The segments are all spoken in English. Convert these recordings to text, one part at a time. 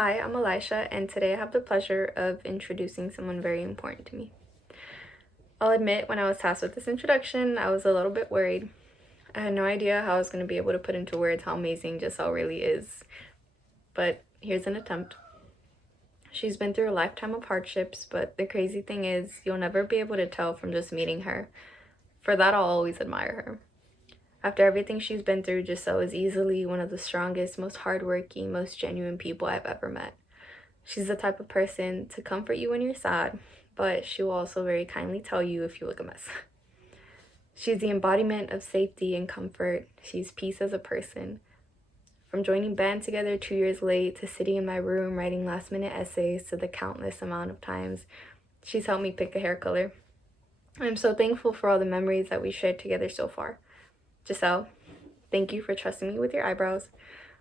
Hi, I'm Elisha, and today I have the pleasure of introducing someone very important to me. I'll admit, when I was tasked with this introduction, I was a little bit worried. I had no idea how I was going to be able to put into words how amazing Gisselle really is, but here's an attempt. She's been through a lifetime of hardships, but the crazy thing is, you'll never be able to tell from just meeting her. For that, I'll always admire her. After everything she's been through, Gisselle is easily one of the strongest, most hardworking, most genuine people I've ever met. She's the type of person to comfort you when you're sad, but she will also very kindly tell you if you look a mess. She's the embodiment of safety and comfort. She's peace as a person. From joining band together 2 years late to sitting in my room writing last minute essays to the countless amount of times she's helped me pick a hair color. I'm so thankful for all the memories that we shared together so far. Gisselle, thank you for trusting me with your eyebrows,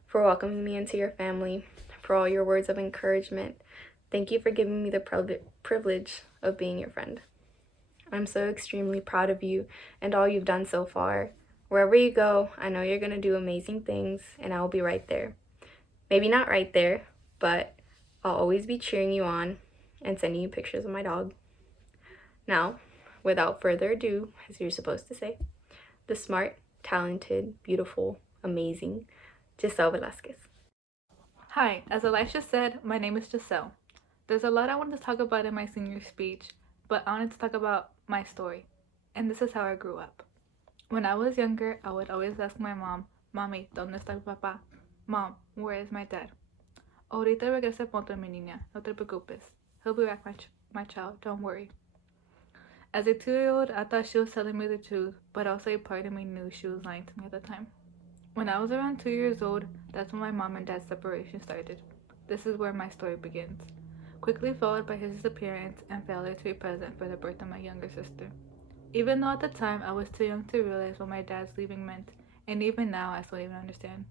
for welcoming me into your family, for all your words of encouragement. Thank you for giving me the privilege of being your friend. I'm so extremely proud of you and all you've done so far. Wherever you go, I know you're going to do amazing things, and I will be right there. Maybe not right there, but I'll always be cheering you on and sending you pictures of my dog. Now, without further ado, as you're supposed to say, the smart, talented, beautiful, amazing Gisselle Velasquez. Hi, as Elisha said, my name is Gisselle. There's a lot I wanted to talk about in my senior speech, but I wanted to talk about my story. And this is how I grew up. When I was younger, I would always ask my mom, Mami, ¿dónde está mi papá? Mom, where is my dad? Ahorita regresa pronto, mi niña. No te preocupes. He'll be back, my child. Don't worry. As a 2-year-old, I thought she was telling me the truth, but also a part of me knew she was lying to me at the time. When I was around 2 years old, that's when my mom and dad's separation started. This is where my story begins, quickly followed by his disappearance and failure to be present for the birth of my younger sister. Even though at the time I was too young to realize what my dad's leaving meant, and even now I still don't even understand,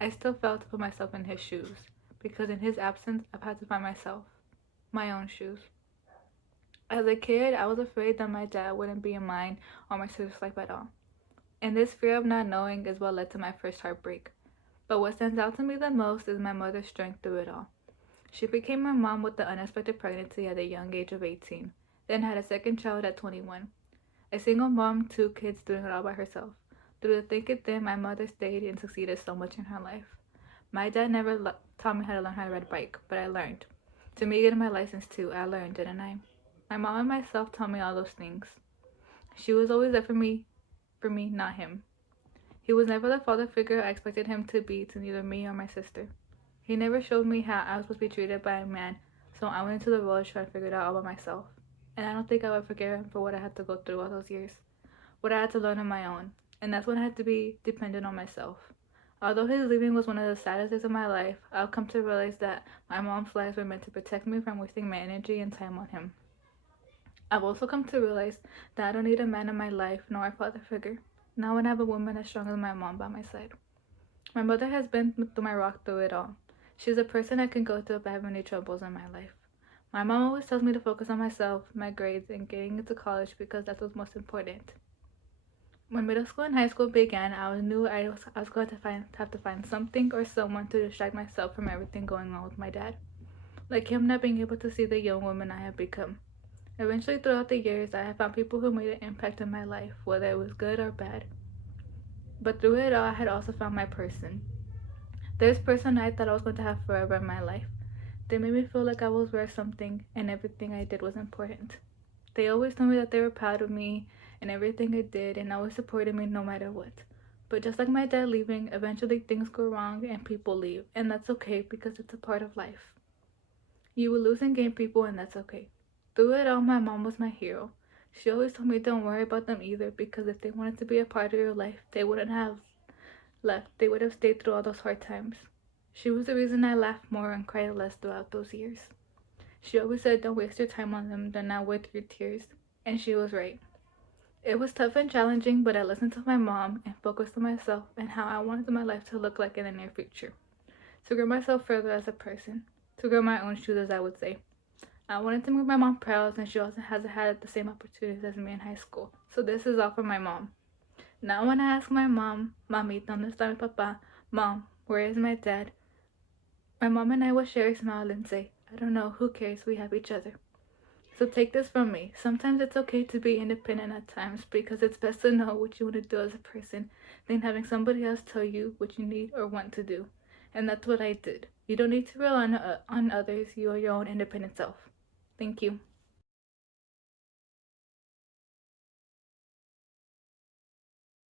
I still felt to put myself in his shoes, because in his absence I've had to find myself, my own shoes. As a kid, I was afraid that my dad wouldn't be in mine or my sister's life at all. And this fear of not knowing is what led to my first heartbreak. But what stands out to me the most is my mother's strength through it all. She became my mom with the unexpected pregnancy at a young age of 18, then had a second child at 21. A single mom, 2 kids, doing it all by herself. Through the thick and thin, my mother stayed and succeeded so much in her life. My dad never taught me how to learn how to ride a bike, but I learned. To me getting my license too, I learned, didn't I? My mom and myself taught me all those things. She was always there for me, not him. He was never the father figure I expected him to be to neither me or my sister. He never showed me how I was supposed to be treated by a man, so I went into the world trying to figure it out all by myself. And I don't think I would forgive him for what I had to go through all those years, what I had to learn on my own, and that's when I had to be dependent on myself. Although his leaving was one of the saddest days of my life, I've come to realize that my mom's lies were meant to protect me from wasting my energy and time on him. I've also come to realize that I don't need a man in my life nor a father figure. Now when I have a woman as strong as my mom by my side. My mother has been through my rock through it all. She's a person I can go to if I have any troubles in my life. My mom always tells me to focus on myself, my grades, and getting into college because that's what's most important. When middle school and high school began, I knew I was going to have to find something or someone to distract myself from everything going on with my dad. Like him not being able to see the young woman I have become. Eventually, throughout the years, I have found people who made an impact in my life, whether it was good or bad. But through it all, I had also found my person. This person I thought I was going to have forever in my life. They made me feel like I was worth something and everything I did was important. They always told me that they were proud of me and everything I did and always supported me no matter what. But just like my dad leaving, eventually things go wrong and people leave, and that's okay because it's a part of life. You will lose and gain people, and that's okay. Through it all, my mom was my hero. She always told me don't worry about them either because if they wanted to be a part of your life, they wouldn't have left. They would have stayed through all those hard times. She was the reason I laughed more and cried less throughout those years. She always said don't waste your time on them, they're not worth your tears. And she was right. It was tough and challenging, but I listened to my mom and focused on myself and how I wanted my life to look like in the near future. To grow myself further as a person. To grow my own shoes, as I would say. I wanted to make my mom proud since she also hasn't had the same opportunities as me in high school. So this is all for my mom. Now when I ask my mom, Mami, ¿dónde está mi papá? Mom, where is my dad? My mom and I would share a smile and say, I don't know, who cares, we have each other. So take this from me. Sometimes it's okay to be independent at times because it's best to know what you want to do as a person than having somebody else tell you what you need or want to do. And that's what I did. You don't need to rely on others. You are your own independent self. Thank you.